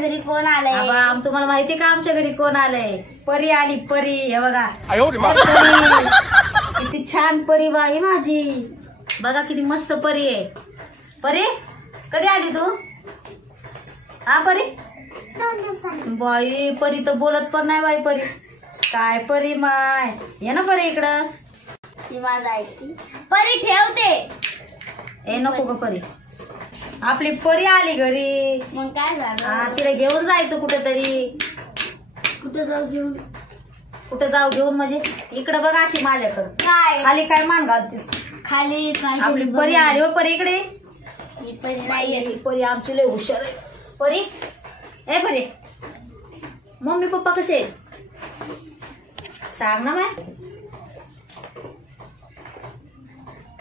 घरी कोण आलंय? तुम्हाला माहिती का आमच्या घरी कोण आलंय? परी आली, परी. हे बघा किती छान परी बाई माझी. बघा किती मस्त परी आहे. परी कधी आली तू? हा परी? बाई परी तर बोलत पण नाही बाई. परी काय परी माय, ये ना परी इकडं. माझा ऐकते परी, ठेवते. ए नको ग परी, आपली परी आली घरी. मग काय झालं? तिला घेऊन जायचं कुठेतरी. कुठं जाऊ घेऊन? कुठं जाऊ घेऊन म्हणजे इकडं बघा अशी माझ्याकडं. काय खाली काय मान घालतीस? खाली आपली परी आली. हो परी इकडे. परी नाही, परी आमची लय हुशार आहे. परी ए परी, मम्मी पप्पा कसे आहेत सांग ना. माय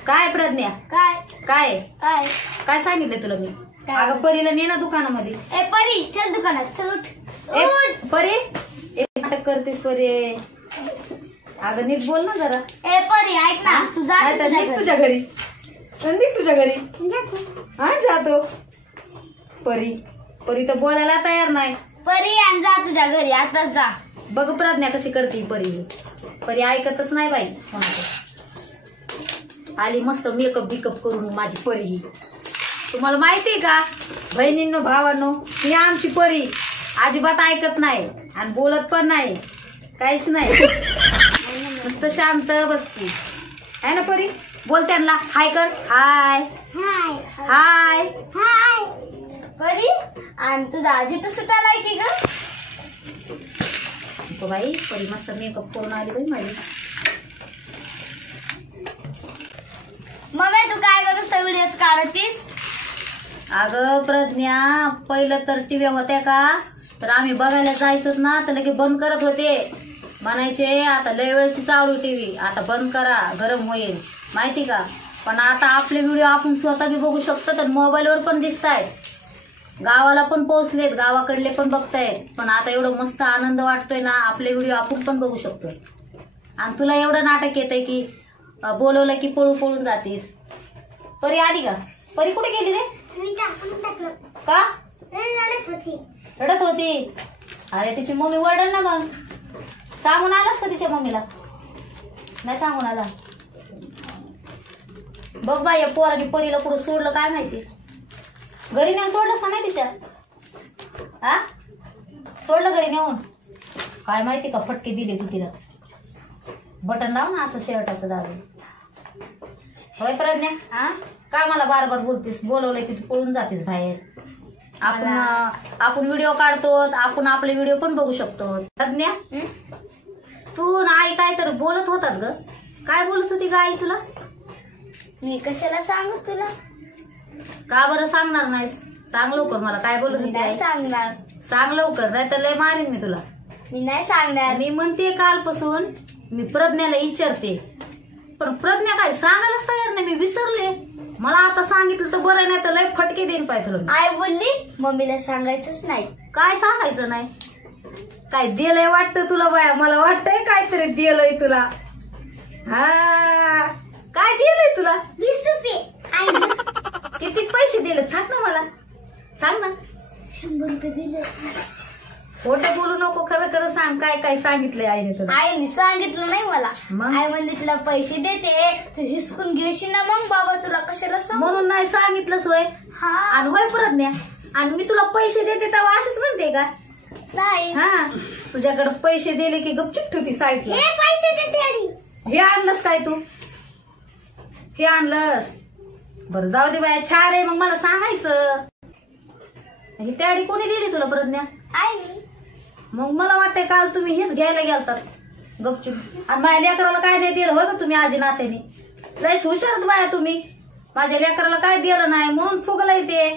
काय प्रज्ञा? काय काय काय काय सांगितलं तुला मी? काय? अगं परीला ने ना दुकानामध्ये. ए परी चल दुकानात, चल उठ. ए परी, एक नाटक करतेस परी. अगं नीट बोल ना जरा. ए परी ऐक ना, तू जा तुझ्या घरी. निघ तुझ्या घरी. हा जातो. परी परी तर बोलायला तयार नाही. परी आणि जा तुझ्या घरी, आताच जा. बघ प्रज्ञा कशी करते परी. परी ऐकतच नाही बाई कोणाचं. आली मस्त मेकअप बिकअप करून माझी परी ही. तुम्हाला माहितीये का बहिणींनो भावांनो, ही आमची परी अजिबात ऐकत नाही आणि बोलत पण नाही, काहीच नाही. मस्त शांत बसती आहे ना परी. बोल त्यांना हाय कर. हाय हाय हाय हाय. परी आणि तुझा जिटू सुटायला की ग? बाई परी मस्त मेकअप करून आली बाई माझी. मम्मी तू काय करूस व्हिडिओच काढतीस? अगं प्रज्ञा, पहिलं तर टीव्ही होत्या का तर आम्ही बघायला जायचोच ना तर लगे बंद करत होते. म्हणायचे आता लय वेळची चालू टीव्ही, आता बंद करा गरम होईल, माहिती का. पण आता आपले व्हिडिओ आपण स्वतः बी बघू शकतो तर मोबाईलवर पण दिसतायत. गावाला पण पोहोचलेत, गावाकडले पण बघतायत. पण आता एवढं मस्त आनंद वाटतोय ना, आपले व्हिडिओ आपण पण बघू शकतोय. आणि तुला एवढं नाटक येतंय की बोलवलं की पळू पळून जातीस. परी आली का? परी कुठे गेली रे? का रडत होती? अरे तिची मम्मी वरडल ना. मग सांगून आलास का तिच्या मम्मीला? नाही सांगून आला. बघ बाई पोराने परीला कुठं सोडलं काय माहिती. घरी नेऊन सोडलंस का नाही तिच्या? हा सोडलं घरी नेऊन? काय माहिती का फटके दिले की तिला. बटन लाव ना असं शर्टाचं दाबून. होय प्रज्ञा, हा का मला बार बार बोलतेस? बोलवलंय की तू पळून जातेस बाहेर. आपण व्हिडिओ काढतो, आपण आपले व्हिडिओ पण बघू शकतो. प्रज्ञा तू आई काय तर बोलत होतात ग. काय बोलत होती ग आई तुला? मी कशाला सांगू तुला? का बरं सांगणार नाहीस? सांग लवकर मला काय बोलत होती नाही आई. सांगणार. सांग लवकर नाही तर लय मारीन मी तुला. मी नाही सांगणार. मी म्हणते कालपासून मी प्रज्ञाला विचारते पण प्रज्ञा काय सांगायलाच तयार नाही. मी विसरले. मला आता सांगितलं तर बरं, नाही तर लय फटके देईन पाय तुला. आई बोलली मम्मीला सांगायचंच नाही. काय सांगायचं नाही? काय दिलंय वाटतं तुला बाया? मला वाटतंय काहीतरी दिलंय तुला. हा काय दिलंय तुला? 20 रुपये. किती पैसे दिले सांग ना मला. सांग ना. 100 रुपये दिले. खोटं बोलू नको, खरं खरं सांग. काय काय सांगितलंय आईने तुला? आईने सांगितलं नाही मला. मग? आई म्हणली तुला पैसे देते तू हिसकून घेशील ना, मग बाबा तुला कशाला सांग. म्हणून नाही सांगितलंच होय. हा आणि होय प्रज्ञा, आणि मी तुला पैसे देते तेव्हा अशीच म्हणते का? नाही. हा तुझ्याकडे पैसे दिले की गपचूप ठेवती साईडला. हे पैसे देते आणि हे आणलंस काय तू? हे आणलंस? बरं जाऊ दे बाया, छान आहे. मग मला सांगायचं. ही त्याडी कोणी दिली तुला प्रज्ञा? आई. मग मला वाटतंय काल तुम्ही हेच घ्यायला गेलतात गपचूप. आणि माझ्या लेकराला काय नाही दिलं हो तुम्ही आजी नात्याने. लय हुशार बाया तुम्ही. माझ्या लेकराला काय दिलं नाही म्हणून फुगलंय ते.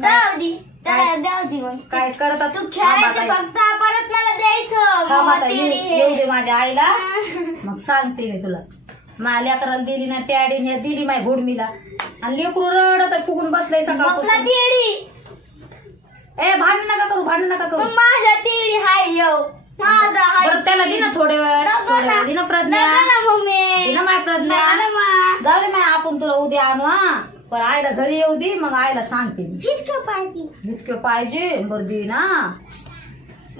जाऊ दे द्याव दे. मग काय करतात तू खेळायचं फक्त, परत मला द्यायचं. येऊ दे माझ्या आईला, मग सांगते मी तुला. माझ्या लेकराला दिली ना टॅडीने दिली माझ्या घोडमीला. आणि लेकरू रडत फुगून बसलंय सकाळपासून. ए भांडण नका करू, भांडण नका करू. माझ्या तेडी हाय येऊ माझा हाय. बरं त्याला दे ना थोडे वेळ. थोड्या दे ना प्रज्ञा. मम्मी दे ना माय प्रज्ञा. जाऊ दे माय, आपण तुला उद्या आणू. हा पण आईला घरी येऊ दे, मग आईला सांगते मी. इतकं पाहिजे. इतके पाहिजे बरं दे ना.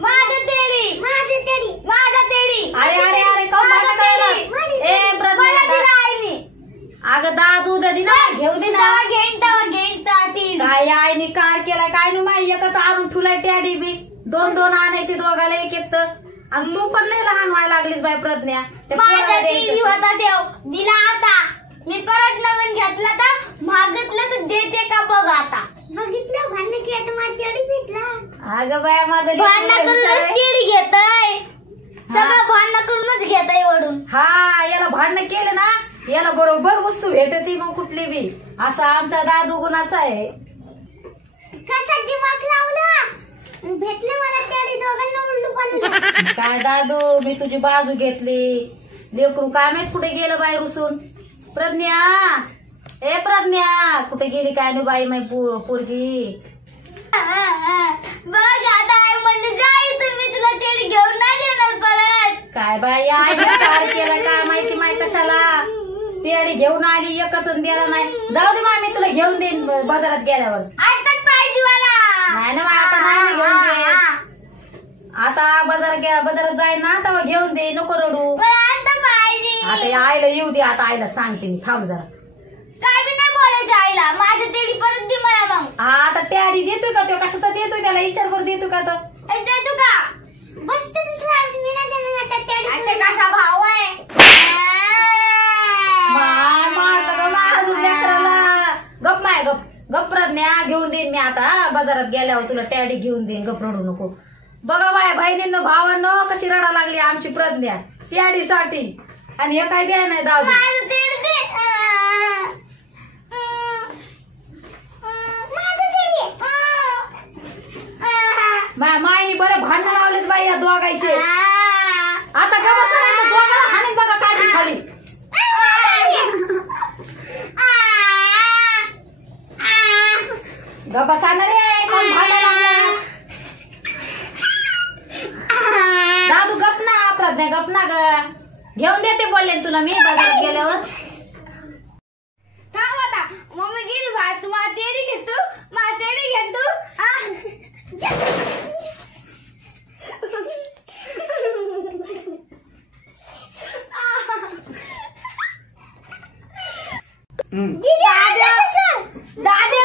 माझं तेडी, माझं तेडी, माझं तेडी. अरे अरे अरे का भांडण करायला? ए प्रज्ञा, आईने अगं दादू दे ना, घेऊ दे ना. घेईन ती. काय आईने कार केला काय नाही, माई एकच आणून ठुला टॅडी बी. दोन दोन आणायची दोघाला एक एक तर. आणि तू पण लय लहान व्हायला लागलीस बाई प्रज्ञा. माझा तेडी होता देव दिला आता. मी परत नवीन घेतला तर मागितलं तर देते का बघ आता. बघितलं भांडण केलं माझं तेडी भेटला. अगं बाया माझं भांडण करूनच तेडी घेतय. सगळं भांडण करूनच घेतय ओढून. हा याला भांडण केलं ना, याला बरोबर वस्तू भेटती मग कुठली बी. असा आमचा दादू गुणाचा आहे. कसा दिमाग लावला भेटलं मला तेडी दोघांना उलटू पालू. काय दादू मी तुझी बाजू घेतली. लेकरू काय माहित कुठे गेलं बाई रुसून. प्रज्ञा, ए प्रज्ञा कुठे गेली काय नाही बाई माई पोरगी. बघ आता आई म्हणली जा इथून, मी तुला तेडी घेऊन नाही देणार परत. काय बाई आईने काय केलं काय माहिती माई कशाला. तेडी घेऊन आली एकच द्यायला नाही. जाऊ दे मामी तुला घेऊन देईन बाजारात गेल्यावर. आताच पाहिजे मला. नाही ना आता नाही घेऊन दे. आता बाजारात जाईल ना तेव्हा घेऊन दे, नको रडू. आता पाहिजे. आता आईला येऊ दे, आता आईला सांगते मी. थांब जरा. काय बी नाही बोलायचं आईला. माझं तेडी परत दे मला मग. हा आता टॅडी देतोय का तो, कशाचा देतोय त्याला विचार कर. देतो का तो? देतो का? बसते मी नाही देणार आता तेडी. अच्छा कसा भाव आहे. गप माय गप गप प्रज्ञा, घेऊन देईन मी आता बाजारात गेल्यावर तुला टॅडी घेऊन देईन. गप रडू नको. बघा बाय बहिणींनो भावांनो कशी रडा लागली आमची प्रज्ञा टॅडीसाठी. आणि हे काय द्याय नाही दादू. माझं तेडी दे. मायनी बरं भांडण लावलेच बाई या दोघायचे. आता गप नाही तर दोघाला हाणीन बघा काढी खाली. गप बसाना रे, कोण भांडण लागला. दादू गप ना, प्रज्ञा गप ना ग. घेऊन देते बोलले तुला मी बाजारात गेल्यावर. थांब आता मम्मी गेली बाहेर. तुम्हाला तेडी घेतो, मला तेडी घेतो. दादा